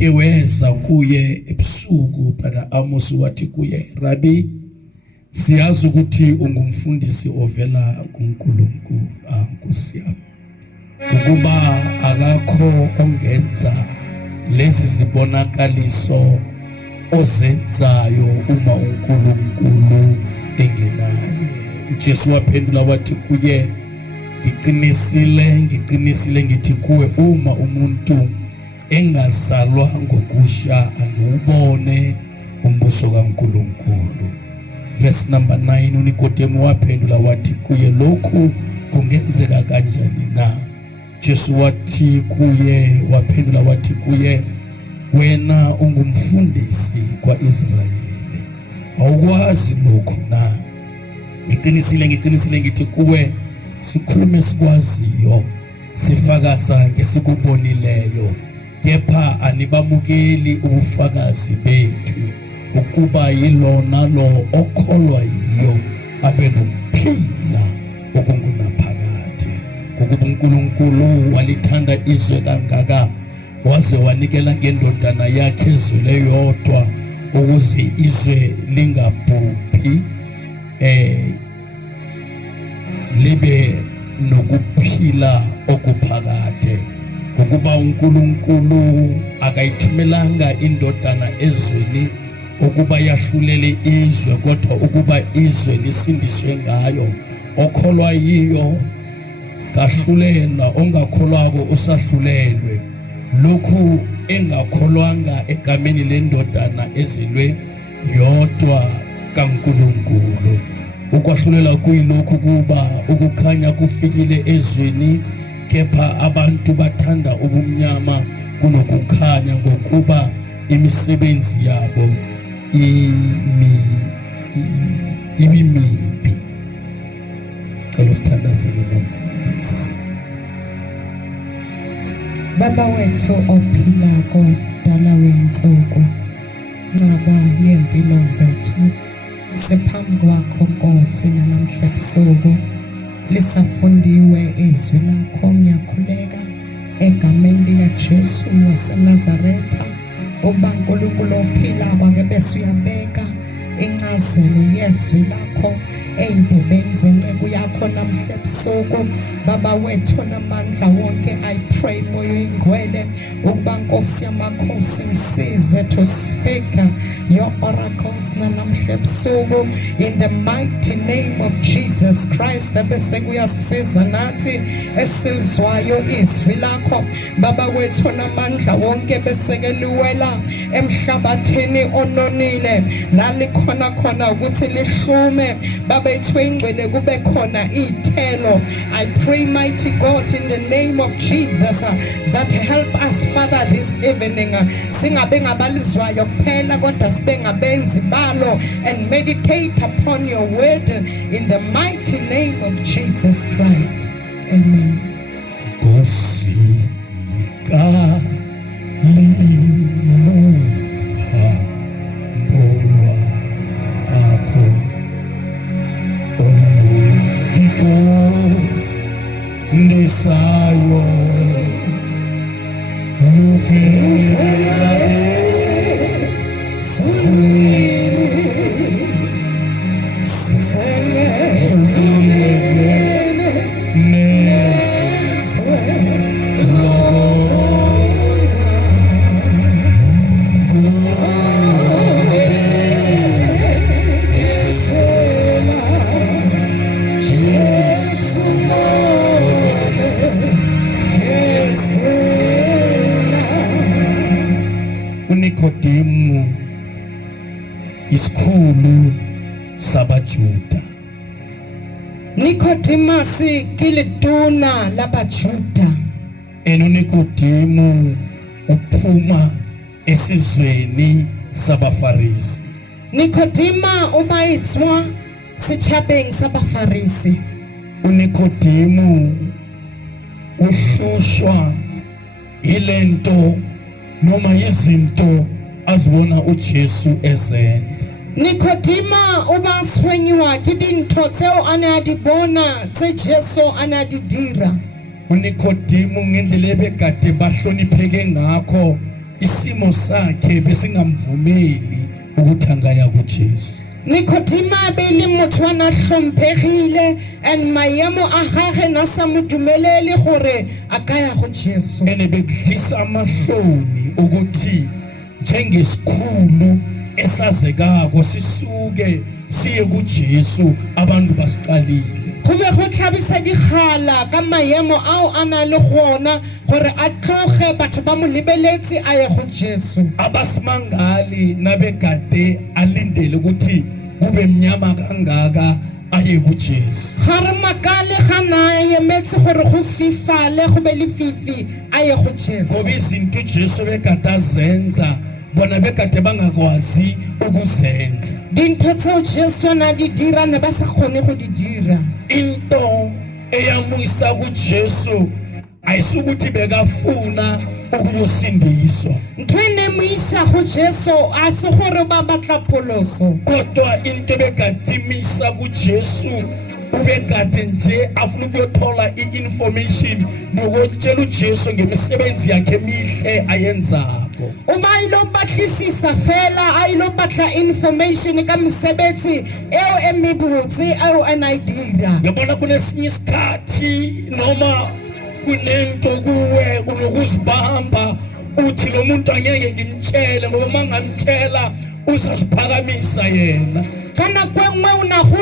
Keweza kuye ebusuku Brother Amos wathi kuye, Rabbi, siyazi ukuthi ungumfundisi ovela kuNkulunkulu, Nkosi yami, ukuba akakho ongenza lezi zibonakaliso ozenzayo uma uNkulunkulu engenaye. uJesu waphendula wathi kuye, ngiqinisile ngithi kuwe, uma umuntu engazalwa ngokusha angiwubone umbuso kaNkulunkulu. Verse number 9, uNikodemu waphendula wathi kuye, lokhu kungenzeka kanjani na? Jesu waphendula wathi kuye, wena ungumfundisi kwaIsrayeli, awukwazi lokhu na? Ngiqinisile ngithi kuwe, sikhulume sikwaziyo, sifakaza ngesikubonileyo, kepha anibamukeli ubufakazi bethu, ukuba yilona lo okholwa yiyo abe nokuphila okungunaphakade. Ukuba uNkulunkulu walithanda izwe kangaka waze wanikela ngendodana yakhe ezwele yodwa, ukuze izwe lingabhubhi, libe nokuphila okuphakade. Ukuba uNkulunkulu akayithumelanga indodana ezweni ukuba yahlulele izwe, kodwa ukuba izwe lisindiswe ngayo. Okholwa yiyo kahlulela, ongakholwako usahlulelwe. Lokhu engakholwanga egameni lendodana ezelwe yodwa kaNkulunkulu. Ukwahlulela kuyilokhu kuba ukukhanya kufikile ezweni, kepha abantu bathanda ubumnyama kunokukhanya, ngokuba imisebenzi yabo imibi. Sicela usithandazele bomfundisi. Baba wethu ophilako, Dala wensuku, Nqaba yempilo zethu, siphambi kwakho Nkosi namhla ebusuku, lisafundiwe izwi lakho. Ngiyakhuleka egameni likaJesu waseNazaretha, ukuba uNkulunkulu ophilako ake bese uyabeka incazelo yezwi lakho ey'ndebeni zenceku yakho namhla ebusuku. Baba wethu namandla wonke, I pray Moya Oyingcwele ukuba Nkosi yamakhosi msize to speak your oracles namhla ebusuku in the mighty name of Jesus Christ. Bese kuyasiza nathi esilizwayo izwi lakho. Baba wethu namandla wonke, bese ke liwela emhlabathini ononile, la likhona ukuthi lihlume. Baba ethu engcwele kube khona ithelo. I pray mighty God in the name of Jesus that help us Father this evening, singabe ngabalizwayo kuphela kodwa sibe ngabenzi balo, and meditate upon your word in the mighty name of Jesus Christ. Amen. Nkosi Nesayo uNikodemu isikhulu sabaJuda. Nicodemus kilituna labaJuda. uNikodemu uphuma esizweni sabaFarisi. Nikodema ubayitswa sichabeng sabaFarisi. uNikodemu uhlushwa ilento noma izinto azibona uJesu ezenza. Nikodema ubaswenyiwa kidinto tseo anadibona tse Jesu anadidira. uNikodemu ngendlela ebekade bahlonipheke ngakho isimo sakhe besingamvumeli ukuthi angaya kuJesu. Nicodemus be le motho wa na hlomphegile and maemo a gagwe na sa mo dumelele gore a ka ya go Jesu. Ene bekudlisa amahloni ukuthi njengesikhulu esazekako sisuke siye kuJesu abantu basiqalile. Go be go tlhabisa digala ka maemo ao a na le gona gore a tloge batho ba mo lebeletse a ye go Jesu. Abasimangali nabegade alindele ukuthi kube mnyama kangaka aye kuJesu. Gare makale gana emetse gore go fifale go be le fifi a ye go Jesu. Ngoba izinto uJesu bekade azenza bona bekade bangakwazi ukuzenza. Dintho tseo Jesu na di dira ne ba sa kgone go di dira. Into eyamuyisa kuJesu ayisukuthi bekafuna ukuyosindiswa, Ntwene muisa go Jesu a se gore ba batla pholoso. kodwa into bekadimisa kuJesu ubekade nje afuna ukuyothola i-information nokutshela uJesu ngemisebenzi yakhe emihle ayenzako. Uma ilo batlisisa fela a ilo batla information ka msebetsi eo emibutsi eo anayidira. Yabona kunesinye isikhathi noma kunento kuwe unokuzibamba uthi lo muntu angeke ngimtshele ngoba mangamtshela uzasiphakamisa yena. Kana kwengwe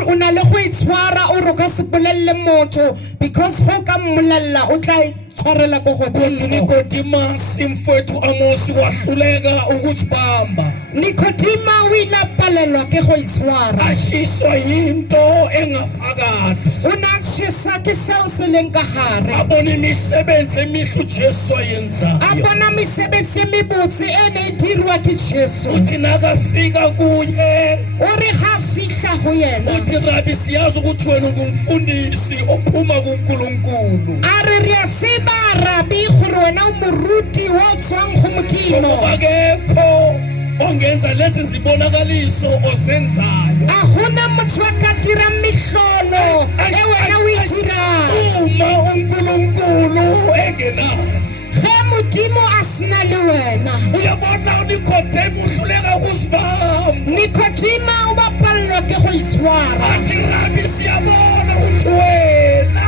una le go itshwara o roka sepolelle motho because go ka mmolella o tla itshwarela go go pele. Nicodemus mfowethu Amosi wahluleka ukuzibamba. Nicodemus wila palelwa ke go itshwara. Ashiswa yinto engaphakathi. Una tshisa ke seo se leng ka gare. Abona imisebenzi emihle uJesu ayenzayo. Abona misebetsi emibutsi ene idirwa ke Jesu. Uthi nakafika kuye Uri ha fihla go yena. uthi Rabi siyazi ukuthi wena ungumfundisi ophuma kuNkulunkulu. Are re a tseba Rabi gore wena o moruti wa tswang go Modimo. Ngoba akekho ongenza lezi zibonakaliso ozenzayo A gona motho wa ka dira mihlolo e wena o e dirang. uma uNkulunkulu engenayo. Ge Modimo a sena le wena. Uyabona uNikodemu uhluleka ukuzibamba. Nicodemus o ba pallwa ke go itshwara. Athi Rabi siyabona ukuthi wena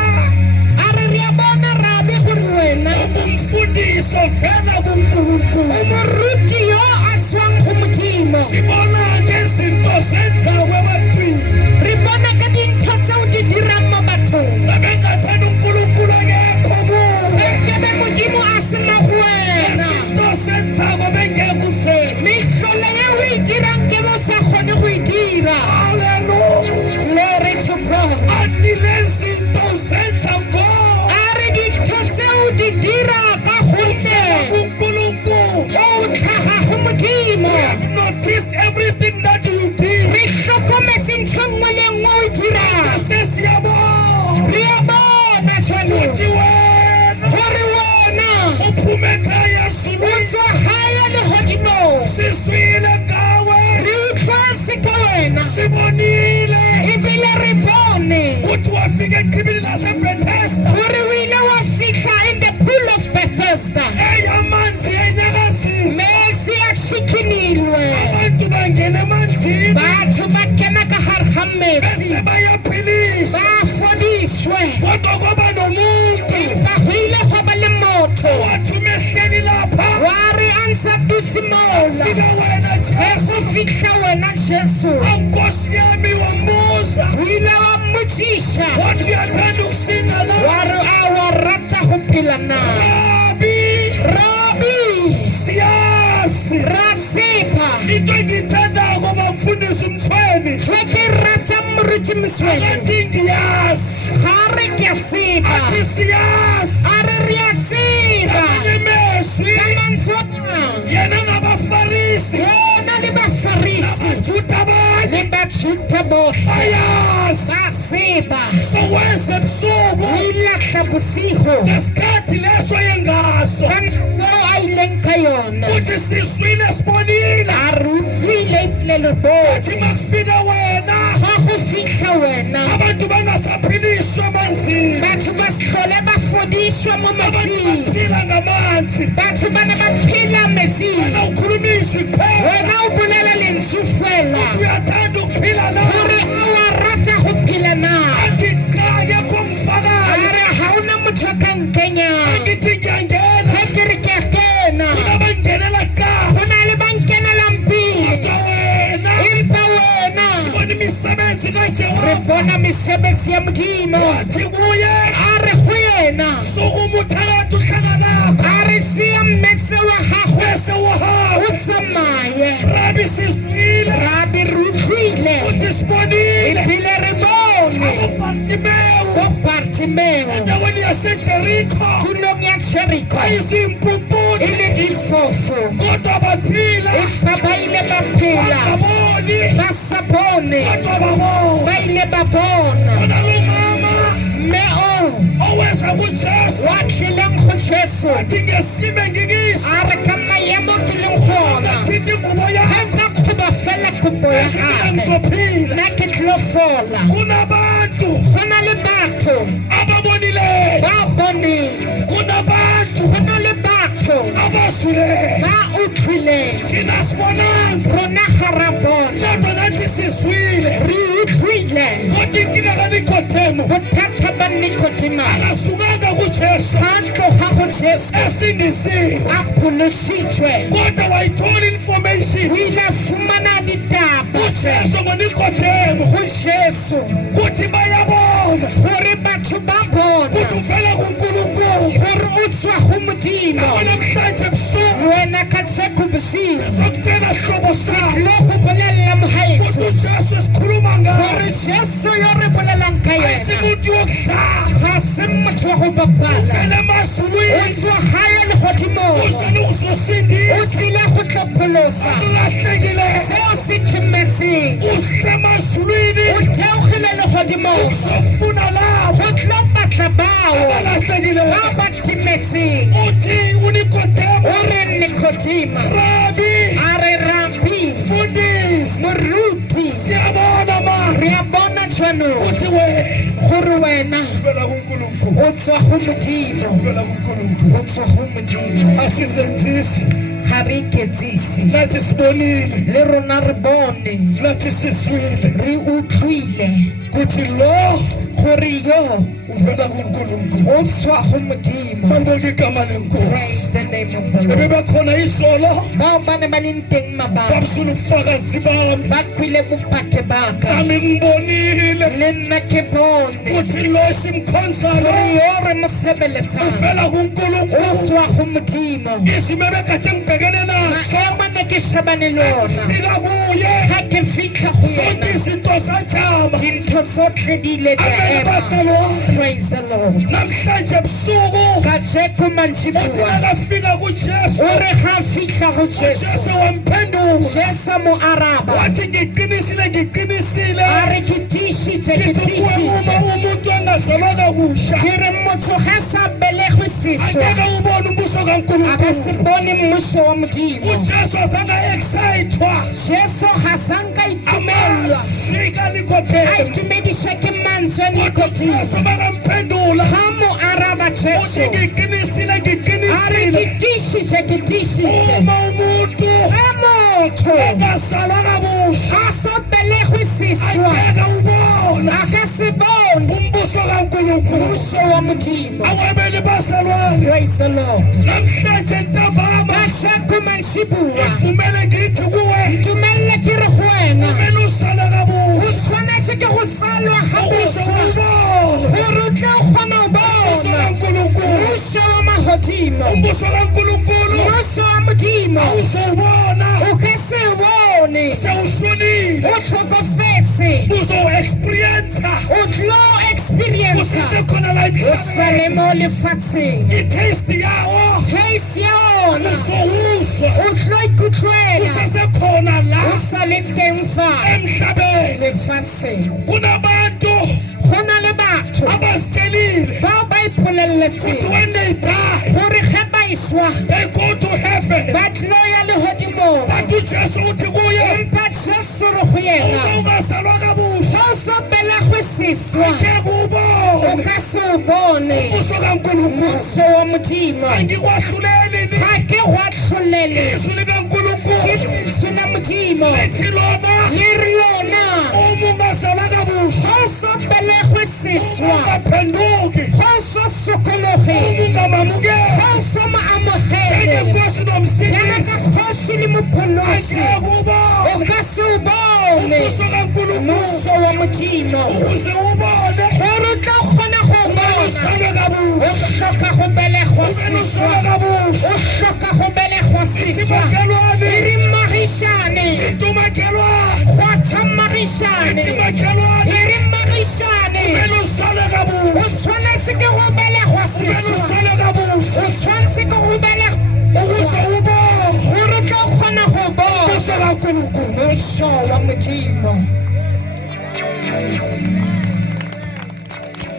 Are re a bona Rabi gore wena ungumfundisi ovela kuNkulunkulu. o moruti yo a tswang go Modimo. Sibona ngezinto zenza kwebantwini. Re bona ka dintho tseo di dirang mo bathong. Ngabengathanda uNkulunkulu akekho kuwe. Ke be Modimo a sena go wena. Izinto zenzako bengeke uzenze. Mihlolo ye o e dirang ke bo sa kgone go e dira. Hallelujah. Glory to God. Athi lezi zinto zenza ngo Are dintho tseo di dira ka gonne kuNkulunkulu. o tlhaga go Modimo. We have noticed everything that you do. Re hlokometse ntho nngwe le nngwe o e dirang. Sesiyabona Re a bona tshwanelo ukuthi wena gore wena uphume ekhaya o Zulwini. tswa gae legodimo. Siswile ngawe, Re utlwase ka wena sibonile ebile re bone ukuthi wafika echibini laseBethesda gore o ile wa fitlha in the pool of Bethesda. eyamanzi enyakazisa. Metsi a shikinilwe. Abantu bangena emanzini Batho ba kena ka gare ga metsi. bese bayaphilisa. Ba fodiswe. Kodwa kwaba nomuntu Ba go ile go ba le motho wathi umehleli lapha wa re a ntse a dutse mola. fika wena Ge Jesu. go fitlha wena Jesu Nkosi yami wambuza o ile wa mmotsisa wathi uyathanda ukusinda wa na? re a wa rata go phela na. Rabi, Rabi siyazi ra tshepa into engiyithandako bamfundisi umthweni twe ke rata moruti mosweu akathi ngiyazi, ga re ke a tseba athi siyazi. a re re a tseba Amanye amezwi ka mantswe a yena ngabafarisi yena le bafarisi nabajuda abanye le bajuda bohle bayazi. ba tseba So wese ebusuku o ilahla bosigo ngesikhathi leso yengaso ka nako a ileng ka yona kuthi sizwile sibonile a re utlwile ebile le athi bone makufika wena ga go fitlha ka wena abantu bangasaphiliswa amanzini, batho ba hlole ba fodiswa mo abantu metsing baphila ngamanzi, batho ba ne ba phela metsing awukhulumisi kuphela wena o bolela lentswe fela ukuthi uyathanda ukuphila nawe, gore a wa rata go phela na athi cha akekho ngifakayo, a re ga o na motho a ka nkenyang angithi ngiyangena, ge ke re ke a kena kunabangenela go kahle na le ba nkenelang pele kodwa wena empa wena sibona imisebenzi re kaJehova, bona mesebetsi ya modimo wathi kuye a re go yena sukuma uthalatha uhlaka lakho a re tseya mmetse wa gago bese uhamba. o tsamaye Rabi sisibile rabi re utlwile futhi sibonile ebile re bone aboBhartimewu go Bartimeo endaweni yaseJerikho tulong ya Jericho ayizimpumputhe e le difofo kodwa baphila empa ba ile ba phela bangaboni ba sa bone kodwa babona. ba ile ba bona Khona lo mama mme o oweza kuJesu wa tlileng go Jesu athi ngesime ngikisi a re ka maemo ke leng gona ngathitha ingubo ga yakho ka kgoba fela kopo ya bese mina gage ngizophila. nna ke tlo fola Kunabantu go na le batho ababonileyo, ba boneng kunabantu go na le batho abasuleyo, ba utlwileng thina sibonanga rona ga ra bona kodwa nathi siswile. re utlwile Kodwa inkinga kaNikodemo bothata ba Nikodimasi akasukanga kuJesu ga tloga go Jesu esindisiwe, a pholositswe kodwa wayithola information o ile a fumana ditaba kuJesu ngoNikodemo go Jesu kuthi bayabona gore batho ba bona kuthi uvela kuNkulunkulu. gore o tswa go modimo Namhlanje ebusuku wena kajeko bosigo ngizokutshela hlobo sami lo go bolelela mogaetsi ukuthi uJesu esikhuluma ngaye gore Jesu yo re bolelang ka yena ayisimuntu wokudlala, ga se motho wa go bapala uvela o emazulwini tswa gae legodimong uzele o uzosindisa tlile go tlo pholosa akulahlekileyo, seo se thimetseng uhle emazulwini o theogile legodimong uzofuna labo go tlo batla bao abalahlekileyo. ba ba timetseng Uthi uNikodemo, o re Nikodima Rabi, a re rabi fundisi, moruti siyabona manje re a bona jaanong ukuthi wena gore wena uvela kuNkulunkulu, o tswa go modimo uvela kuNkulunkulu. o tswa go modimo Asizenzisi, ga re iketsise nathi sibonile, le rona re bone nathi siswile re utlwile ukuthi lo gore yo uvela kuNkulunkulu. o tswa go modimo Mangibonge igama lenkosi. praise the name of the Lord Bebekhona isolo bao ba ne ba leng teng mabapi babusula ubufakazi bami, ba kwile bopake baka nami ngibonile le nna ke bone ukuthi lo esimkhonzayo gore yo re mo sebeletsang uvela o kuNkulunkulu. tswa go modimo Izimo ebekade ngibhekene nazo maemo ne ke shebane le ona fika kuye, ga ke fitlha go zonke yena izinto sajama. dintho tsotlhe di ile di Amene ema basalwane praise the Lord namhlanje ebusuku kajeko uthi mantsibuwa nakafika kuJesu, o re ga fitlha go uJesu Jesu wamphendula Jesu mo araba wathi ngiqinisile a re ke tišitše ke ngithi kuwe uma tišitše umuntu angazalwa kabusha ke re motho ga sa belegwe seswa angeke ubone umbuso a ka se kaNkulunkulu. bone mmuso wa modimo uJesu azange excitwa Jesu ga sa nka itumelwa amazwi a kaNikodemo, itumediswa ke mantswe a kodwa Nikodimo uJesu bakamphendula ga mo araba Jesu uthi ngiqinisile a re ngiqinisile ke tišitše ke tišitše uma umuntu ge motho angazalwa kabusha a so belegwe seswa angeke ubone a ka se bone umbuso kaNkulunkulu. mmuso wa modimo Awabeli basalwane praise the Lord namhlanje ntambama kajeko mantsibuwa ngivumele ngithi kuwe tumelele ke re go wena kumele usale o kabusha tshwanetse ke go tsalwa ga ukuze boswa ubone gore o tle o kgona go umbuso bona kaNkulunkulu. mmuso wa magodimo umbuso kaNkulunkulu mmuso wa modimo awuzowubona o ka se bone sewushonile, o tlhokofetse uzowu-experienca o tlo experienca usisekhona la o emhlabeni. sale mo lefatsheng I-taste yawo taste ya ona uzowuzwa o tlo ikutlwela usesekhona la o sale teng fa emhlabeni. lefatsheng Kunabantu go na le batho abazitshelile bao ba ukuthi ipoleletseng when they die gore ge ba iswa they go to heaven, ba tlo ya legodimong but uJesu uthi kuye empa Jesu re go uma yena ungazalwa kabusha ga o so belega siswa angeke ubone o ka se o bone umbuso kaNkulunkulu mmuso wa Modimo angikwahluleli ni ga ke go atlholele izwi likaNkulunkulu ke lentswe la Modimo lithi lona le re lona uma ungazala kabusha ga o so belegwe siswa ungaphenduki ga o so sokologe uma ungamamukeli ga o so mo amogele njengenkosi yana nomsindisi ka kgoši le mopholosi angeke ubone o ka se o bone umbuso kaNkulunkulu mmuso wa Modimo ukuze ubone gore o tla kgona go bona usale o kabusha hloka go belegwa usale siswa kabusha o hloka go belegwa siswa itimakhelwane e re mmagišane itumakhelwane go tha mmagišane itimakhelwane e re mmagišane kumele usale o kabusha tshwanetse ke go belegwa kumele siswa usale kabusha o tshwanetse ke go belegwa ukuze ubone gore o tla kgona go bona umbuso kaNkulunkulu mmuso wa Modimo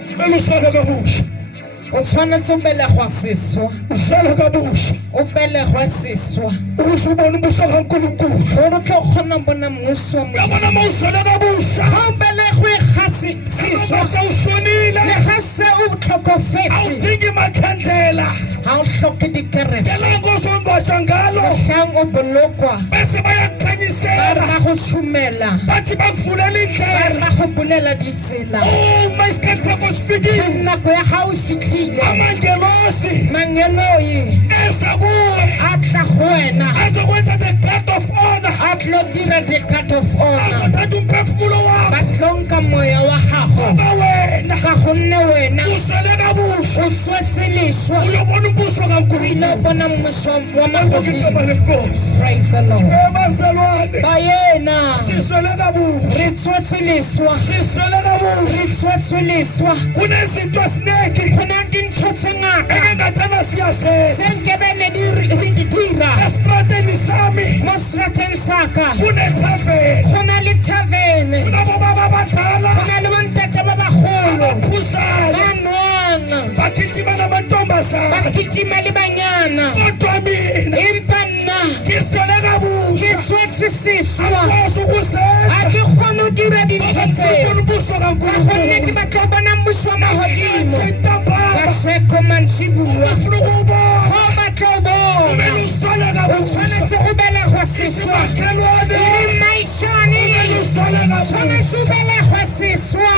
kumele usale kabusha o tshwanetse o belegwa siswa usale kabusha o belegwa siswa ukuze ubone umbuso kaNkulunkulu gore o tla kgona go bona mmuso wa Modimo yabona ma usale kabusha ga o belegwe ga siswa noma sewushonile le ga se o tlhokofetse awudingi makhandlela ga o tlhoke dikerese ngelanga ozongcwatshwa ngalo gang o bolokwa bese ba bayakukhanyisela ra go tshumela bathi bakuvulela ba indlela ra go bolela ditsela uma isikhathi sakho sifikile nako ya ga o fitlhile amangelosi mangeloyi eza kuwe a tla go wena azokwenza the guard of honor a tlo dira the guard of honor azothatha umphefumulo ba wakho tlo nka moya wa gago ngoba wena ka gonne wena usele kabusha o swetse leswa uyobona umbuso o ile kaNkulunkulu o bona mmuso wa ngokugcaba magodimo lenkosi praise the Lord bazalwane ba yena siswele kabusha re tswetse leswa siswele kabusha re tswetse leswa kunezinto eziningi go na dintho tse ngata engingathana siyazenza se nkebele re di dira esitrateni sami mo strateng sa ka kunethaveni go na le tavene kunabo baba abadala go na le bontate ba bagolo abaphuzayo ba nwang bagijima namantombazana ba kitima le banyana kodwa mina empa nna ngiswele ke kabusha swetse seswa akwazi a ukuzenza ke kgone go dira dintho ngoba ngifuna tseo ukubona umbuso ka gonne ke kaNkulunkulu batla go bona mmuso wa magodimo ka ntambama seko mantsiboa ngifuna ukuwubona go batla o bona kumele uswele o kabusha tshwanetse go belegwa seswa makhelwane e re maišane kumele uswele tshwanetse o kabusha belegwa seswa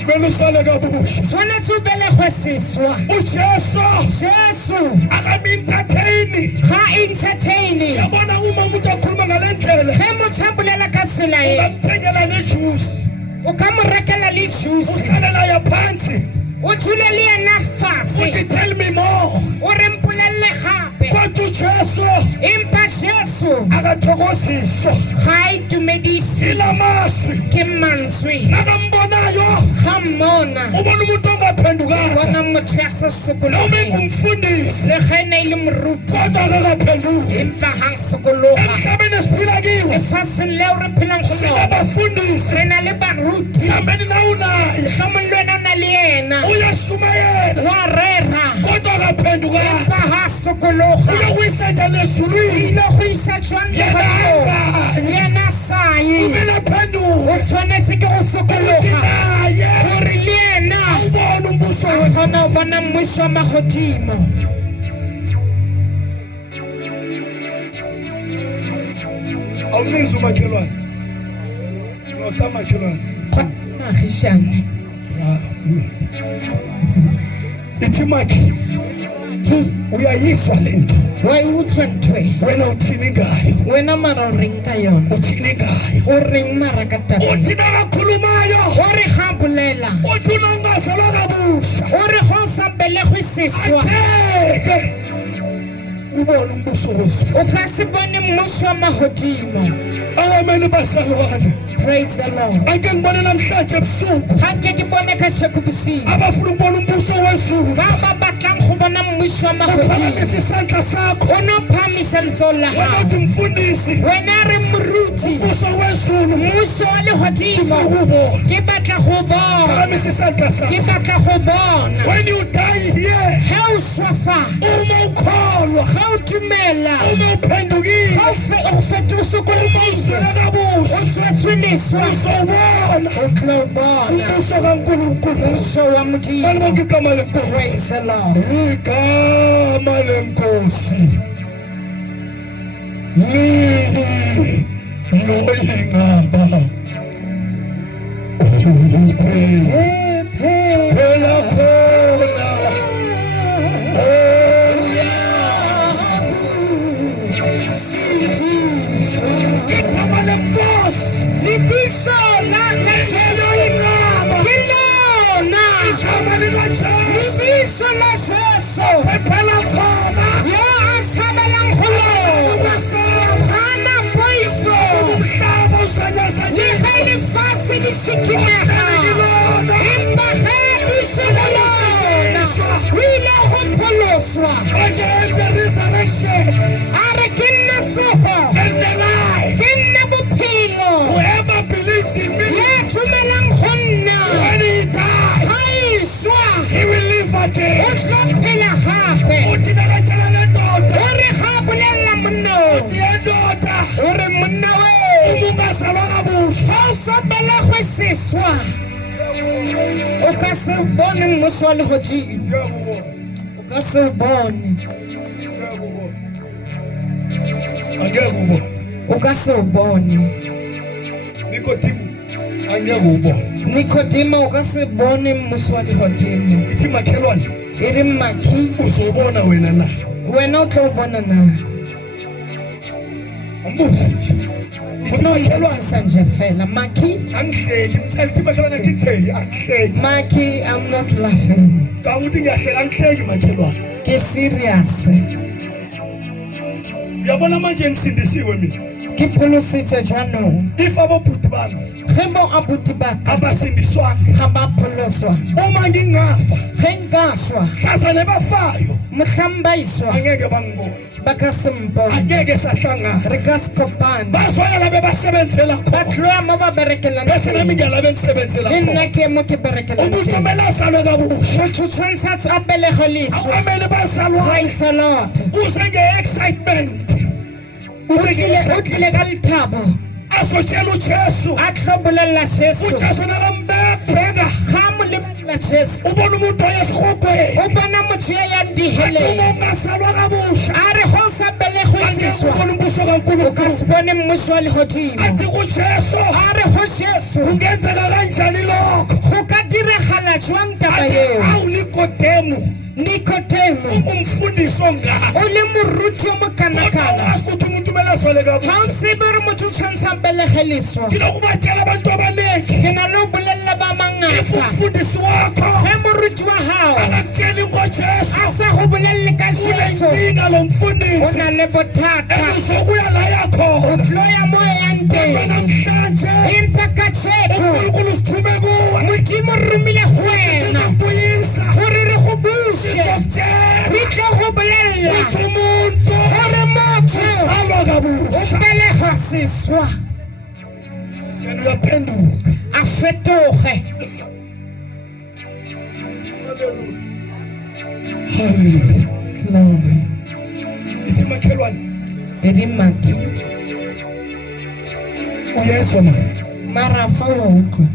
kumele uswele kabusha tshwanetse o belegwa seswa ujesu jesu akami-entertaini ga entertaine yabona uma umuntu akhuluma ngale ndlela ge motho a bolela ka tsela e ungamthengela nejuice o ka mo rekela le juice uhlale naye phansi o thule le yena uthi fatshe tell me more o re mpolelele gape kodwa ujesu empa jesu akathokoziswa ga a itumedise ila mazwi ke mantswe nakambonayo ga mmona ubona umuntu ongaphendukanga bona motho ya se noma sokologe ingumfundisi le ga e ne e le moruti kodwa akakaphenduki empa ga sokologa emhlabeni esiphila kiwo lefatsheng leo re phelang go lona sinabafundisi re na le baruti mhlawumbe nawunaye tlhomong le wena o na le yena uyashumayela wa rera kodwa akaphendukanga empa ga sokologa uyokuyisetsha nezulwini ile go isa jwang legaeo yena saye kumele aphenduke o tshwanetse ke go ukuthi sokologa naye gore le yena ubone umbuso a wethu kgona go bona mmuso wa magodimo awuninzi umakhelwane nota makhelwane magišane ithi makhe uyayizwa le nto wa e utlwa nthoe wena uthini ngayo wena mara o reng ka yona uthini ngayo o reng mara ka tabeng uthi nakakhulumayo o re ga bolela uthi unongazalwa kabusha o re go sa belegwe seswa atheke ubone umbuso wethu o ka se bone mmuso wa magodimo awameni bazalwane praise the Lord ake ngibone namhlanje ebusuku ga nke ke bone ka sheko bosigo abafuna ukubona umbuso wezulu ba ba batlang go bona mmuso wa magodimo uphakamisa isandla sakho o ne o phamisa letsogo la wena gago uthi mfundisi wena re moruti umbuso wezulu mmuso wa legodimo ufuna ukubona ke batla go bona Ke batla go bona. When you die here, Ha o swafa. uma ukholwa, Ha o dumela. uma uphendukile, Ha o fetoga uzwela kabusha, uzweliswa. uzobona O tlo bona. umbuso kaNkulunkulu. Umbuso wa Modimo. Balibonke igama lenkosi. Praise the Lord. Igama lenkosi leli loyingaba phela khona igama lenkosi Libiso la loyingaba Kilona. igama likaJesu Libiso la Jesu. phela khona Ya asabalang hulo. uzasaba Hana poifo. umhlaba uzanyazanyisa Liheli fasi lisikineha. Kilona Imbahedi sigalona. Wile hupoloswa. again the resurrection Are kinna suho. and the life. Kinna bupilo. Whoever believes in me, Ya tumelang hunna. when he dies, Haiswa. he will live again. Utlopela hape. Uthi nakatshela le ndoda, Uri habulela mno. uthi yendoda, Uri mna we. uma ungazalwa kabusha, Awusobelekwe siswa. Ukasibona mmuso wa lehodimo. ngiyakubona, Ukasibona. ngiyakubona. Angeke ubone. Ukasibona. Nicodemus, angeke ubone. Nikodimo ukasibona mmuso wa lehodimo. Ithi makhelwane, Iri maki. uzobona wena na. Wena utlobona na. Ambuze nje. Ithi makhelwane, Unombuza nje fela. Maki. angihleki, mtshela ithi makhelwane ngitheni, angihleki. Maki, I'm not laughing. Cha ukuthi ngiyahleka, angihleki makhelwane. Ke serious. Uyabona manje ngisindisiwe mina. Ke pholositse jwanong. If abobhuti bami Ge bo abuti ba ka abasindiswanga, ga ba pholoswa. uma ngingafa, Ge nka swa. hlaza lebafayo Mohlang ba iswa. angeke bangibone, Ba ka se mpone. angeke sahlangana. Re ka se kopane. Bazwakala bebasebenzela Ba khona, tloya mo ba berekelang bese nami teng. ngiyala bengisebenzela Le nna khona. ke mo ke berekelang Umuntu teng. kumele azalwe kabusha, Motho o tshwanetse a belego leswa. amele bazalwane Praise the Lord. kuze nge-excitement, O kuze tlile ka lethabo. azotshela uJesu. A tlo bolelela Jesu. uJesu nakambeka Ga mo lebelela Jesu. ubona umuntu oyesirhogweni, O bona motho ya yang uma diheleng. ungazalwa kabusha A re go sa belegwe angeke seswa. ubone umbuso O ka kaNkulunkulu. se bone mmuso wa lehodimo. Athi kuJesu A re go Jesu. kungenzeka kanjani lokho? Go ka diragala jwang taba Athi eo. awu Nikodemu, Nikodemo. ungumfundisi ongaka, O le moruti o kodwa mokanakana. wazi ukuthi umuntu kumele azwele Ha o kabusha. tsebe re motho o tshwanetse a belege leswa. Nginokubatshela abantu abaningi, Ke na le ho bolelela ba if mangata. umfundisi wakho Ge moruti wa hao akakutsheli ngoJesu, a sa go bolelele ka Jesu. unenkinga lo O mfundisi, na le bothata. and uzokuya la O yakhona. tlo ya mo e yang Kodwa teng. namhlanje Empa kajeko uNkulunkulu usithume kuwe, Modimo re romile go wena sizokubuyisa, gore re go buse. sizokutshela Re tlo go bolelela ukuthi umuntu gore motho uzalwa o kabusha. belegwa seswa And uyaphenduka. a fetoge. Hallelujah. Glory. Ithi makhelwane, Eri maki. uyezwa manje. Mara fa wa utlwa.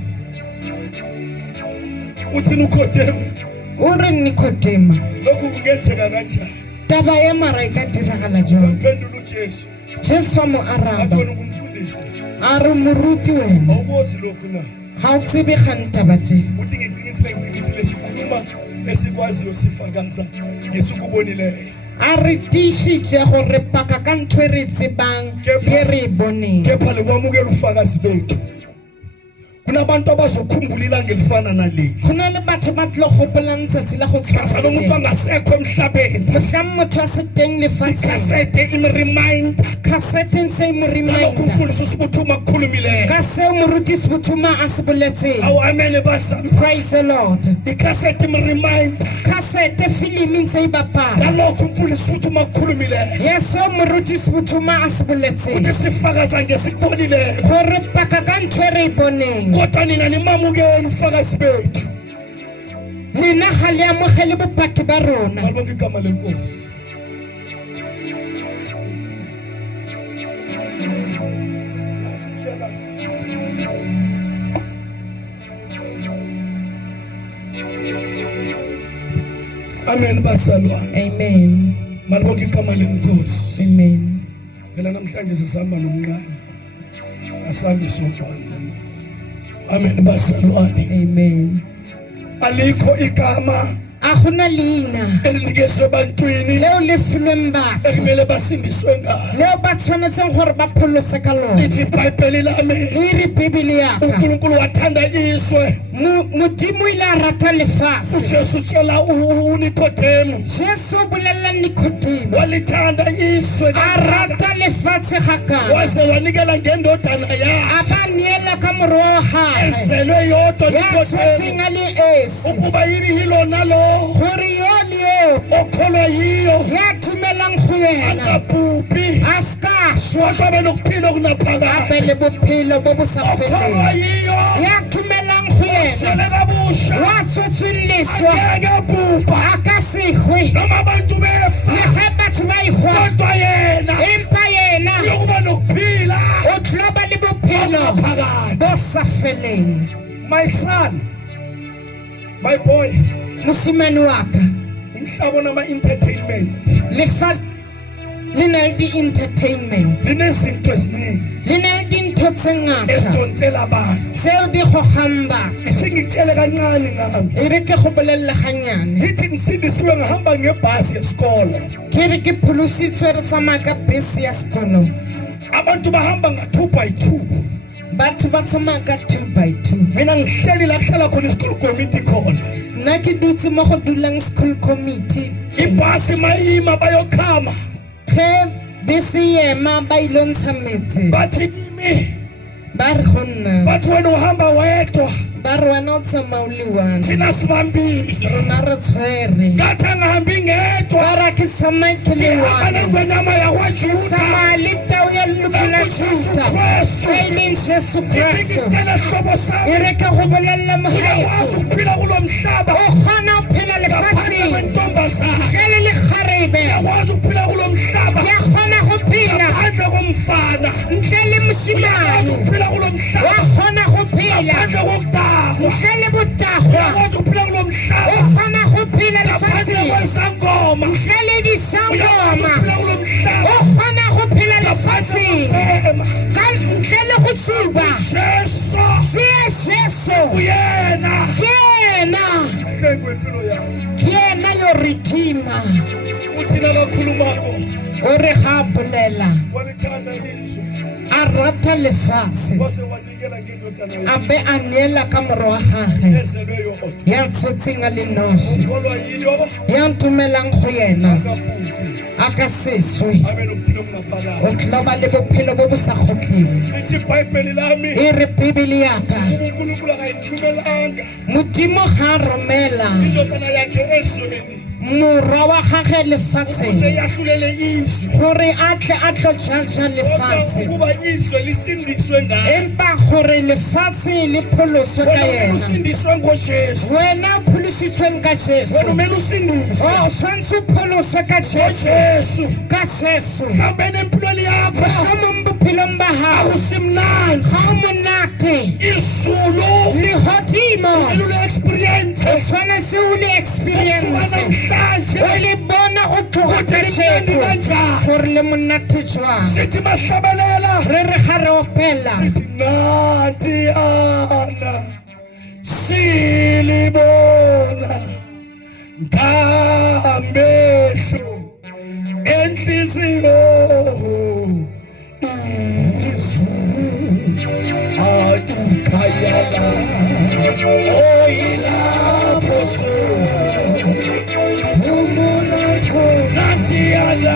Uthini uKhodemu? O re Nikodema. Lokhu kungenzeka kanjani? Taba ya mara e ka diragala jwang. Phendula uJesu. Jesu a mo Athi araba. wena ungumfundisi. A re moruti wena. Awukozi lokhu na. Ga o tsebe gang taba tse. Uthi ngiqinisile sikhuluma esikwaziyo sifakaza ngesukubonileyo. A re tišitše gore paka ka ntho e re tsebang le e re e boneng. Kepha likwamukela ufakazi bethu. Kunabantu abazokhumbula ilanga elifana naleli. Go na le batho ba tlo gopolang letsatsi la go Kasalo tshwana umuntu angasekho emhlabeni. mohlang motho a se teng lefatsheng. Kasete imremind. Cassette se mo Nalokhu reminder umfundisi usibuthuma kukhulumileyo. ka seo morutisi bothuma a se boletseng. Awu amele bazalwa. Praise the Lord. Ikasete imremind. Cassette filimi ntse e bapala Nalokhu umfundisi ubuthuma kukhulumileyo. ya seo morutisi bothuma a se boletseng Uthi sifakaza ngesikubonileyo. gore paka ka ntho e re e boneng. Kodwa nina nimamukela ufakazi bethu. lena ga le amogele bopaki ba rona. Malibonke igama lenkosi. Asikhela. Amen basalwane. Amen. Malibonke igama lenkosi. Amen. Phela namhlanje sisihamba nomncane. Asande sopana. Amen basalwane. Amen. Alikho igama Agona lena elinikezwe ebantwini leo le filweng batho ekumele basindiswe ngalo. leo ba tshwanetseng gore ba pholose ka lona. Lithi iBhayibheli lami Le re Bibele yaka uNkulunkulu wathanda izwe. Modimo o ile a rata lefatshe. uJesu tshela uNikodemu Jesu o bolelela Nikodimo walithanda izwe a rata lefatshe ga kana waze wanikela ngendodana yakhe a ba neela ka moro wa gagwe ezelwe yodwa ya Nikodemu tshwatseng a le esi ukuba yini yilona lo gore yo le yo okholwa yiyo ya thumelang go yena angabhubhi a ska shwa kodwa abe nokuphila abe okunaphakade. le bophelo bo bo sa Okholwa feleng yiyo ya thumelang go yena sele kabusha wa tswetsweng leswa angeke abhubha a ka segwe noma abantu le befa ge batho ba ihwa kodwa yena empa yena uyokuba nokuphila o tlo ba le bophelo okunaphakade. bo sa feleng. My son, my boy, Mosimane wa ka umhlaba onama-entertainment lefatshe le na le di-entertainment linezinto eziningi le na le dintho tse ngata ezidonsela abantu. tseo di gogang batho. Ngithi ngitshele kancane ngami, E re ke go bolelela ganyane ngithi ngisindisiwe ngihamba ngebhasi yesikolo. ke re ke pholositswe re tsamaya ka bese ya sekolo. Abantu bahamba nga-2 by 2. Batho ba tsamaya ka 2x2. Mina ngihleli la kuhlala khona i-school committee khona. Nna ke dutse mo go dulang school committee. Ibhasi mayima bayokhama Ge bese ema ba ilo ntsha metsi bathi kimi, ba re go nna bathi wena uhamba wedwa ba re wena o tsamaya o le one thina sibambile. rona re tshwere Ngathi angihambi ngedwa, ba ra ke tsamaya ke le ngihamba one nengonyama yakwaJuda. tsamaya le tao ya leloko la Juda e leng Jesu Kristo. Ngitshele hlobo E sami, re ke go bolelela uyakwazi mogaeso ukuphila kulo mhlaba o kgona go phela ngaphandle lefatsheng kwentombazana. ge le le kgarebe Uyakwazi ukuphila kulo mhlaba ya kgona go phela ngaphandle komfana. ntle le Uyakwazi mosimane ukuphila kulo wa mhlaba kgona go phela ngaphandle kokudakwa. ntle le botagwa Uyakwazi ukuphila kulo o mhlaba kgona go phela ngaphandle lefatsheng kwesangoma. ntle le Uyakwazi disangoma ukuphila kulo o mhlaba kgona go phela ngaphandle lefatsheng kokubhema. ntle le go tsuba Jesu se Jesu uyena ke yena mhlengi wempilo yakho. ke yena yo redeemer. Uthina kakhulumako O re ga a bolela walithanda izwe a rata lefatshe wase wanikela ngendodana a yakhe be a neela ka moro wa gagwe ezelwe yodwa. ya tshotseng a le nosi Ukholwa yiyo ya ntumelang go yena angabhubhi a ka seswe abe nokuphila o okungaphakade. tlo ba le bophelo bo bo sa kgotleng. Lithi iBhayibheli lami E re Bibele yaka uNkulunkulu akayithumelanga Modimo ga a romela indodana yakhe ezweni morwa wa gagwe ukuze lefatsheng yahlulele izwe, gore a tle a tlo jaja kodwa lefatshe ukuba izwe lisindiswe ngaye. empa gore lefatshe le pholoswe ka Wena umele yena. usindiswe ngoJesu. Wena o pholositsweng ka Jesu Wena umele usindiswe o tshwanetse o pholoswe ka Jesu ngoJesu. ka Jesu. Mhlawumbe empilweni yakho Mohlomong bophelong ba hao awusimnandi, ga o monate izulu legodimo elule experience o tshwanetse o le kusuka experience namhlanje o le bona go tloga ka tsheko gore le monate jwang. sithi mahlabelela, Re re ga re opela sithi nantiyana silibona ngamehlo enhliziyo izulu atukayala oyilapho nantiyana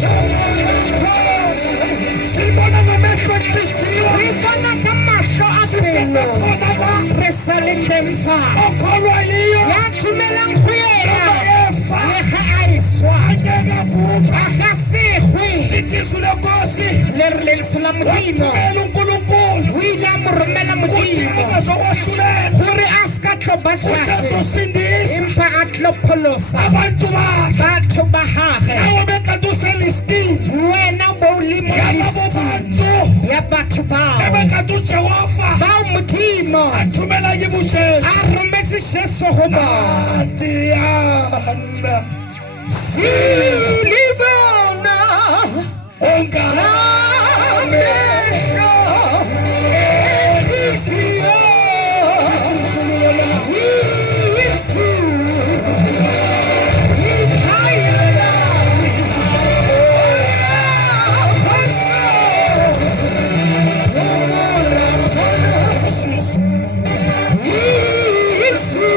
Yeah. lemfa okholwa yiyo yathumelang go yena noma yefa le ga a iswa angeke bhubha a ga segwe lithi lenkosi le re lentsho la modimo wathumela uNkulunkulu o ile a mo romela ukuthi modimo angazokwahluleka gore a ska tlo ba ukuthi tšhatše azosindisa empa a tlo pholosa abantu bakhe batho ba gage nawe bekade uselistini wena bo o le mo yalabo listing bantu ya batho bao ebekade ujehova bao modimo athumela kibujesu a rometse Jesu go bona atiyana silibona ongamehlo enhliziyo Yesu ikhayela Yesu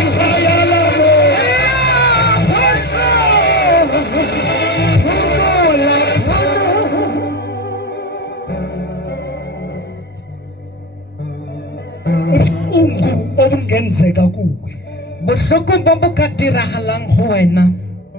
ikhayela ubuhlungu obungenzeka kuwe bohloko bo bo ka diragalang go wena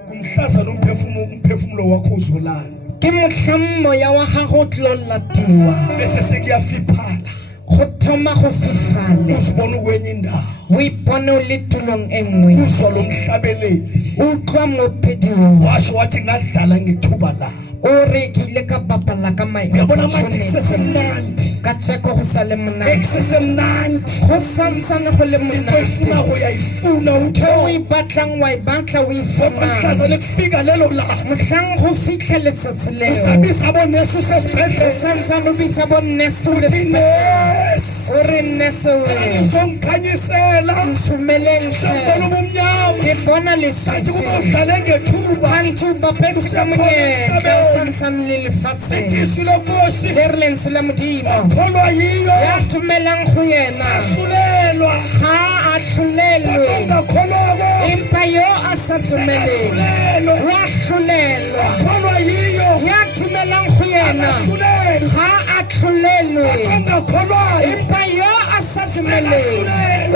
kumhlaza umphefumulo wakho uzolala ke motlhammo ya wa gago o tlo latiwa bese sekuyafiphala go thoma go fifale uzibona ukwenye indawo o ipone o le tulong e nngwe uzwa lo mhlabeleli o utlwa mopediwo washo wathi ngadlala ngethuba la o re ke ile ka bapala ka uyabona manje opportunity kusesemnandi ka tseko go sa le monate ekusesemnandi go santsane go le into efuna monate uyayifuna o utho e batlang wa e batla o e mhlaza fumana lekufika lelo la mohlang go fitlhe letsatsi leo usabisa bonesi o usesibhedlela santsane o bitsa bonnese o le Ines o re nnese we ngizongikhanyisela ntshumeleng sembona hle ubumnyama ke bona kanti leswiswi kuba udlale ngethuba bantu ba phedisa monyetla o santsane le lefatsheng ithisi lenkosi le re lentswe la modimo kholwa yiyo ya thumelang go yena ahlulelwa ga a tlholelwe ongakholwako empa yo a sa tumeleng ahlulelwe wa tlholelwa kholwa yiyo ya thumelang go yena ahlulelwe ga a tlholelwe ongakholwayo empa yo a sa tumeleng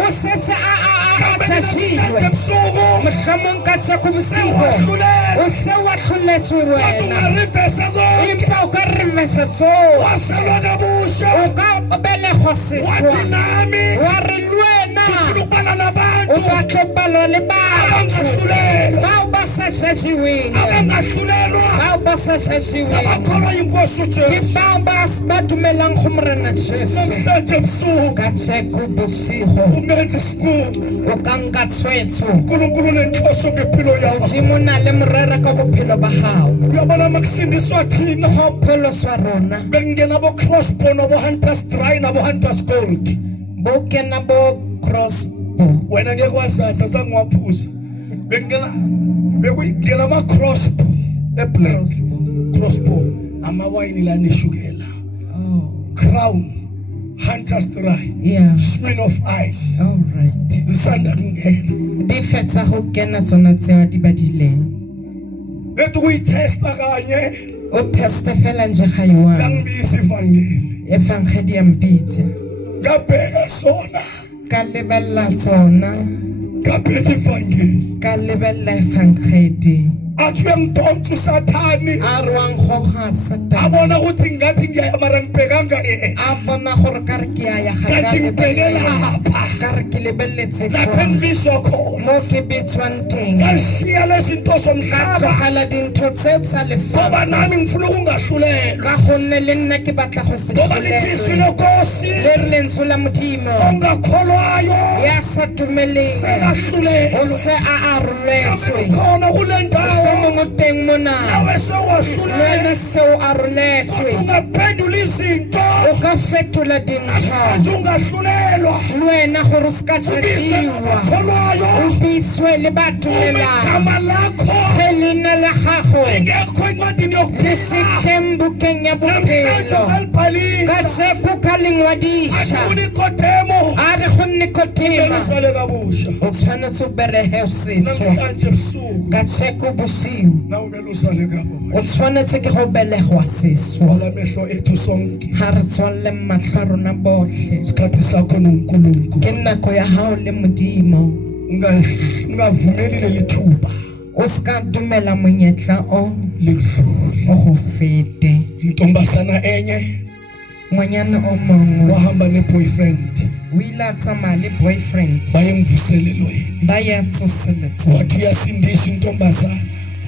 o setse a thashilwe ebusuku mohlomong ka tsheko bosigo o se wa tlholetswe wena ungarivesa konke empa o ka revesa tsoa waselwa kabusha o ka belegwa wathi seswa nami wa re le wena ufuna ukubala nabantu o batlo balwa le batho abangahlulelwa bao ba sa šašiweng abangahlulelwa bao ba sa šašiweng abakholwa yinkosi ke ujesu bao ba dumelang go morena jesu namhlanje ebusuku ka tsheko bosigo ungenza isikhulu o ka nka tshwetso unkulunkulu nenhloso ngempilo yakho modimo na le morera ka bophelo ba gago uyabona makusindiswa thina go pholoswa rona bekungena bo-crossbow nabo-hunters dry nabo-hunters gold bo kena bo crossbow wena ngeke wazazi azangiwaphuza bekungena ama-crossbow eblack crossbow amawayini laneshukela Oh, crown hunters dry yeah. spin of ice All right. zisanda kungena Di fetsa go kena tsona tseo di badileng. lethi ukuyithesta kanye O teste fela nje ga yiwa. langibisa ivangeli Evangeli ya mpitse. ngabheka sona Ka lebella tsona, ngabheka ivangeli ka lebella evangeli. athi uyangidonsa usathani A rwang go ga Satan. abona ukuthi ngathi ngiyaya mara ngibhekanga yena A bona gore ka re ke a ya ga ka kanti ngibhekela lebella. lapha Ka re ke lebelletse lapha kwa. engibizwa khona Mo ke bitswang teng. ngashiya lezinto Ka zomhlaba tlogela dintho tse tsa ngoba lefatshe. nami ngifuna ukungahlulelwa Ka gonne le nna ke batla go se ngoba lithizwi tlholelwe. lenkosi Le re lentswe la modimo ongakholwayo ya sa tumeleng sekahlulelwa o se a aroletswe khona kule ndawo mongwe teng mona nawe sewahlulelwa wena seo aroletswe ungaphendula izinto o ka fetola dintho manje ungahlulelwa lwena gore o se ka tšhatšiwa kholwayo o biswe le ba dumelang igama lakho ge leina la la gago ingekho incwadini le yokuphila sethembukeng ya namhlanje bophelo ungalibhalisa kajeko ka lengwadisa athi uNikodemo a re go Nikodema belisale kabusha o tshwanetse o berehe seswa namhlanje ebusuku kajeko bosiu na ubelusale o kabusha tshwanetse ke go belegwa seswa vala amehlo ethu sonke ha re tswalle matlho a rona botlhe isikhathi sakho noNkulunkulu ke nako ya hao le Modimo ungavumeli leli thuba o ska dumela monyetla o lidlule o go fete intombazana enye ngwanyana o mongwe wahamba ne-boyfriend o ile a tsamaya le boyfriend bayemvuselelweni ba ya tsoseletso wathi uyasindisa intombazana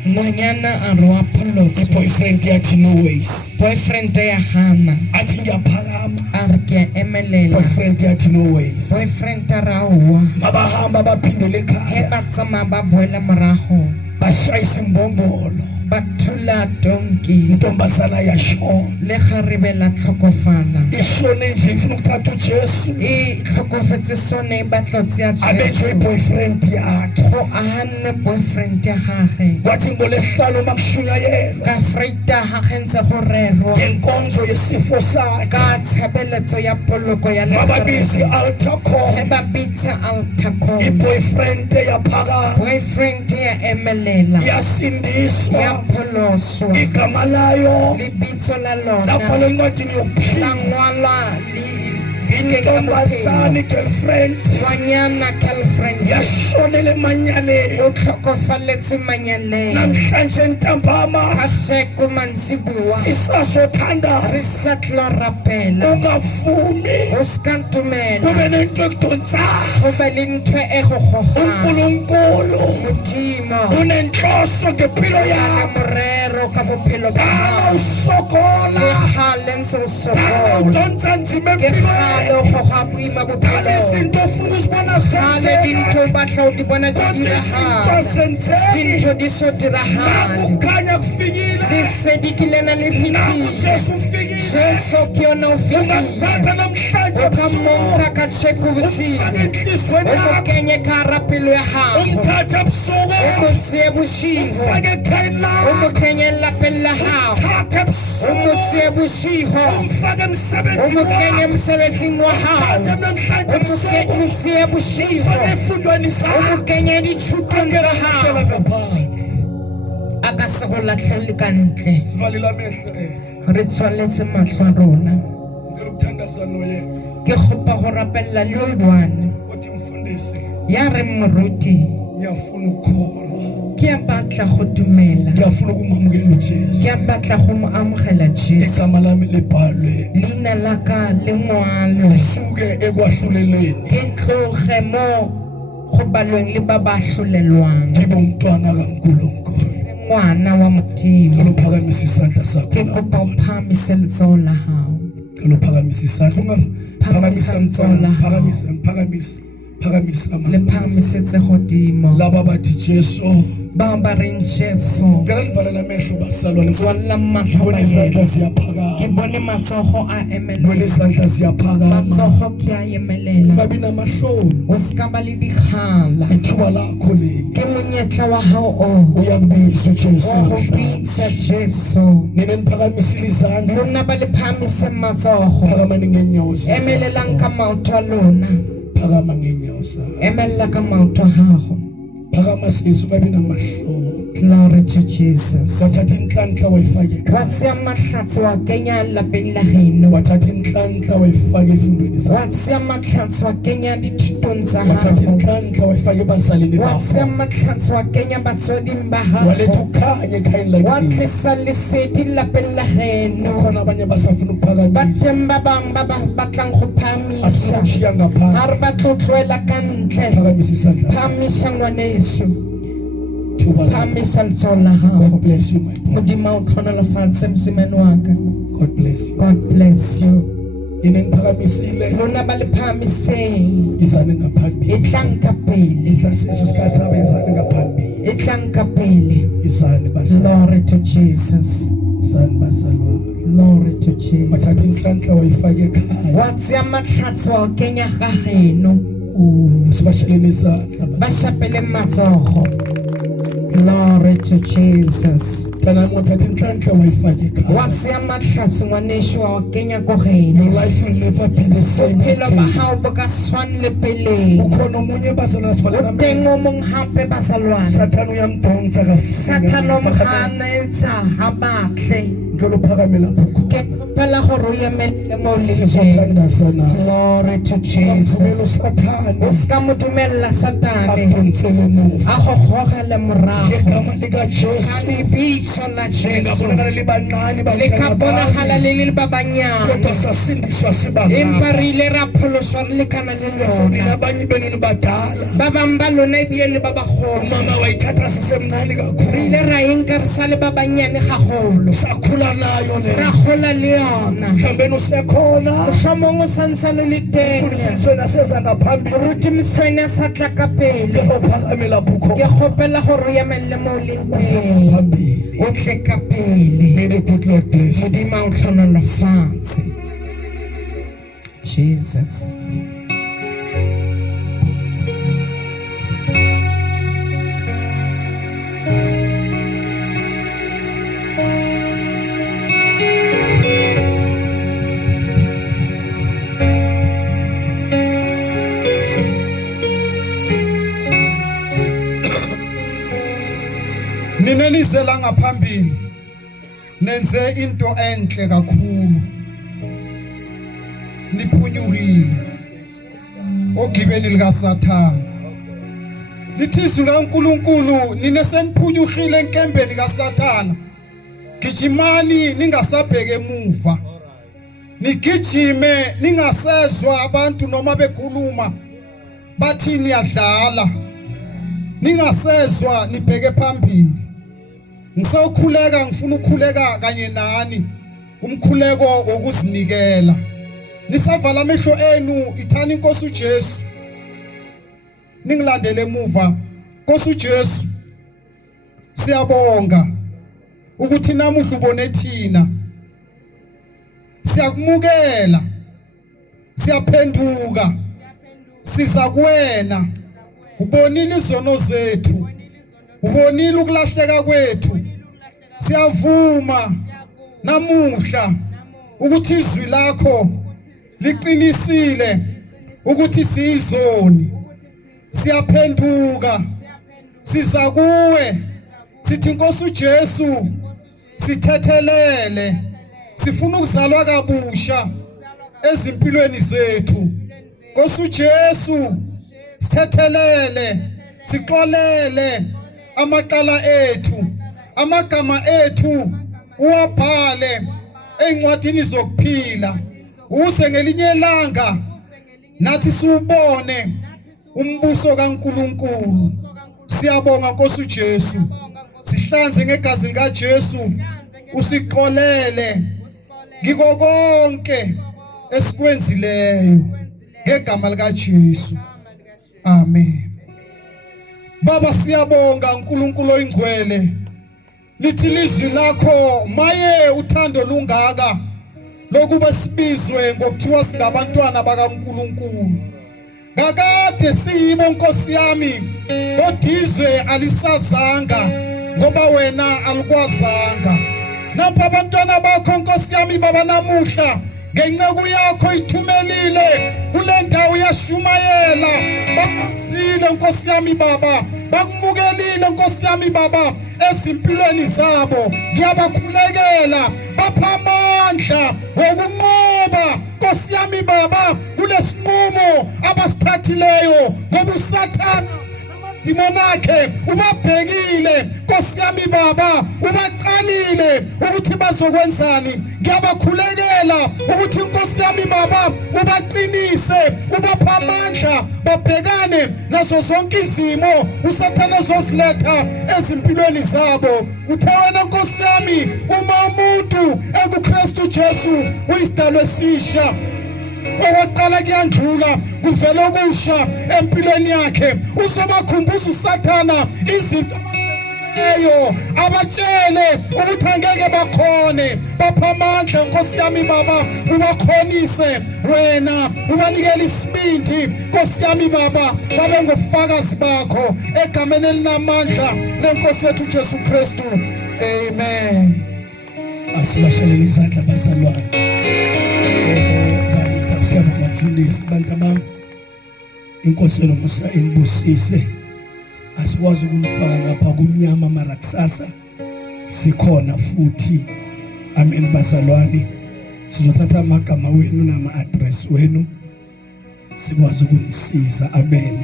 ngwanyana a re wa pholoso i-boyfriend yathi no ways boyfriend ya hana athi ngiyaphakama a re ke a emelela boyfriend yathi no ways boyfriend a re aowa mabahamba baphindele ge ekhaya ba tsamaya ba boela morago bashayisa imbombolo ba thula donki intombazana yashona le kgarebe la tlhokofala ishone nje ifuna ukuthatha ujesu e tlhokofetse sone e batla o tseya abetsho Jesu i-boyfriend yakhe go ahanne boyfriend ya gage wathi ngolesihlanu makushunyayelwa ka freita gage ntse go rerwa ngenkonzo yesifo sakhe ka tshebeletso ya poloko ya mababizi ge altar call ba bitsa altar call i-boyfriend yaphakama boyfriend ya emelela yasindiswa ya pholoswa igama layo lebitso la lapha lona lencwadini la yokuphila ngwala intombazane girlfriend ngwanyana girlfriend yashonele emanyaneni o tlhokofaletse manyaleng namhlanje ntambama kajeko mantsibuwa sisazothandaza re sa tlo rapela ungavumi o ska ntumela kube nento ekudonsayo go be le ntho e go gogang uNkulunkulu Modimo unenhloso ngempilo ya le yakho morero ka bophelo ba dala gago usokola ke gale ntse o dala sokola udonsa nzima ke empilweni gale o goga boima dala bophelo izinto ofuna uzibona gale dintho zenzeka batla o di bona di kodwa izinto diragala zenzeki dintho di so diragale nakukhanya kufikile lesedi ke lena le fitlhile nakujesu ufikile jesu ke yona o fitlhile ungamthatha namhlanje o ka ebusuku monka ka tsheko bosigo ufake enhliziyweni o mo yakho kenye ka hara pelo ya gago umthathe o ebusuku mo tseye bosigo ufake ekhayeni o mo lakho kenye lapeng la gago umthathe o mo ebusuku tseye bosigo umfake o emsebenzini mo kenye wakho mosebetsing wa umthathe gago namhlanje o mo ebusuku tseye bosigo ufake efundweni o mo zakho kenye dithutong tsa hlela gago ngaphandle a ka se go latlhele ka ntle sivalile amehlo ethu re tswaletse matlho a rona ngicela ukuthandaza noyedwa ke kgopa go rapelela le o one othi mfundisi ya re moruti ngiyafuna ukukholwa ke a batla go dumela ngiyafuna ukumamukela ujesu ke a batla go mo amogela Jesu igama lami libhalwe leina la ka le ngwalo lisuke ekwahlulelweni ke tloge mo go balweng le ba ba hlolelwang ngibe umntwana kaNkulunkulu ngwana wa Modimo ngicela uphakamisa isandla sakho ke kopa o phamise letsoho la hao ngicela uphakamisa isandla Phakamisa ungaphakamisa letsoho la hao. phakamisa le phamisetse godimo laba bathi Jesu ba ba reng Jesu ngicela nivalele amehlo basalwane tswalla matlho ngibone ba izandla ke ziyaphakama bone matsogo a ngibone emelela izandla ziyaphakama matsogo ke a emelela babi namahloni o ska ba le dikgala ithuba lakho leli ke monyetla wa hao o uyakubizwa uJesu wa go namhlanje bitsa Jesu nina niphakamisile izandla lona ba le phamise matsogo phakamani ngeenyawo zenu emelelang ka maoto a lona phakama ngeenyawo zakho emelela ka maoto a gago phakama sisi ungabi namahloni glory to Jesus wathatha inhlanhla wayifaka wa ekhaya tseya matlhatsi wa kenya lapeng la geno wathatha inhlanhla wayifaka efundweni zakho wa tseya matlhatsi wa kenya dithutong tsa wathatha gago inhlanhla wayifaka ebazalini wa tseya bakho matlhatsi wa kenya batswading ba waletha gago ukhanya ekhayeni wa lakini tlisa lesedi lapeng la geno khona abanye basafuna ukuphakamisa bateng ba bangwe ba ba batlang go asifuna phamisa ukushiya ga ngaphandle re batlo tloela ka ntle phakamisa isandla phamisa ngwaneso thuba lakho. phamisa letsoho la gago God bless you my brother. modimo o tlhonolofatse mosimane wa ka God bless you God bless you nina niphakamisile lona ba le phamiseng izane e ngaphambili tlang ka pele ihlasiso sikhathi sabo izane ngaphambili e tlang ka pele izane basal glory to Jesus izane basalwa glory to Jesus wathatha inhlanhla wayifaka ekhaya wa tseya matlhatsi wa o kenya ga geno sibasheleni izandla ba shapele matsogo glory to Jesus. Tana mothatha inhlanhla wayifaka ekhaya. Wa sia matlhatsi ngwaneso wa kenya ko gene. Your life will never be the same. Bophelo ba hao bo ka swana le pele. Ukhona omunye bazalwana sifana O teng o mong hape bazalwana. Sathane uyamdonsa Sathane o mhana etsa ha batle. ngicela uphakamela phukho. Ke phela go royemele mo le. Sizothandazana. Glory to Umvumelo Jesus. Sathane Uska mutumela satane. adonsele emuva. A go gogele morago. Ngegama likaJesu. Alibitso la Jesu. Lingabonakala libancane Likabonakala leli babanyana. kodwa sasindiswa sibangaka. Empa re ile ra pholoswa re lekana le lona. Nabanye benu badala. Ba bang ba lona ebile le ba bagolo. Umama wayithatha sisemncane Re kakhulu. ile ra e nka re sa le ba banyane gagolo. Sakhula nayo le. Ra gola le yona. Mhlawumbe usekhona. Mohlomong o santsane le teng. Sona seza ngaphambili. Ruti moswene a sa tla ka pele. Ophakamela phukho. Ke kgopela go re emelle mo o leng teng. Phambili. O tle ka pele. May the good Lord bless you. Modimo o tlhonolofatse. Jesus. Nina nizela ngaphambili nenze into enhle kakhulu niphunyukile ogibeni lika Sathane lithizwe kaNkuluNkulu nina seniphunyukile enkembeni kaSathane gijimani ningasabheke emuva nigijime ningasezwa abantu noma bekhuluma bathi niyadlala ningasezwa nibheke phambili ngisokhuleka ngifuna ukukhuleka kanye nani umkhuleko wokuzinikela nisavala amehlo enu ithani inkosi uJesu ningilandele emuva Nkosi uJesu siyabonga ukuthi namuhla ubone thina siyakumukela siyaphenduka siza kuwena ubonile izono zethu ubonile ukulahleka kwethu siyavuma namuhla ukuthi izwi lakho liqinisile ukuthi siyizoni siyaphenduka siza kuwe sithi Nkosi uJesu sithethelele sifuna ukuzalwa kabusha ezimpilweni zethu Nkosi uJesu sithethelele sixolele amaqala ethu amagama ethu uwabhale encwadini zokuphila uze ngelinye ilanga nathi siubone umbuso kaNkuluNkulu siyabonga Nkosi uJesu sihlanze ngegazi lika Jesu usixolele ngiko konke esikwenzileyo ngegama lika Jesu amen Baba siyabonga uNkulunkulu oyingcwele lithi lizwi lakho maye uthando lungaka lokuba sibizwe ngokuthiwa singabantwana bakaNkulunkulu kakade siyibo Nkosi yami kodizwe alisazanga ngoba wena alikwazanga napha abantwana bakho Nkosi yami baba namuhla ngenceke yakho ithumelile kule ndawo yashumayela bakuzile Nkosi yami baba bakumukelile Nkosi yami baba ezimpilweni zabo ngiyabakhulekela bapha amandla wokunqoba Nkosi yami baba kulesinqumo abasithathileyo ngoba uSathane dimonakhe ubabhekile Nkosi yami baba ubaqalile ukuthi bazokwenzani ngiyabakhulekela ukuthi Nkosi yami baba ubaqinise ubapha amandla babhekane nazo zonke izimo uSathane zoziletha ezimpilweni zabo uthe wena Nkosi yami uma umuntu ekuKristu Jesu uyisidalwa esisha okwaqala kuyandlula kuvela okusha empilweni yakhe uzobakhumbuza uSathane izinto abatshele ukuthi angeke bakhone bapha amandla Nkosi yami Baba ubakhonise wena ubanikele isibindi Nkosi yami Baba babe ngofakazi bakho egameni elinamandla leNkosi yethu Jesu Kristu amen. Asibashalele izandla bazalwane. Siyabonga bafundisi bantu bami. Inkosi nomusa inibusise. Asikwazi ukunifaka ngapha kumnyama mara kusasa sikhona futhi. Amen bazalwane. Sizothatha amagama wenu nama address wenu. Sikwazi ukunisiza. Amen.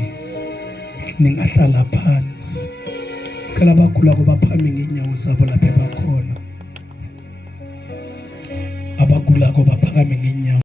Ningahlala phansi. Cela abagula kubaphame ngenyawo zabo lapha bakhona. Abagula kubaphakame ngenyawo.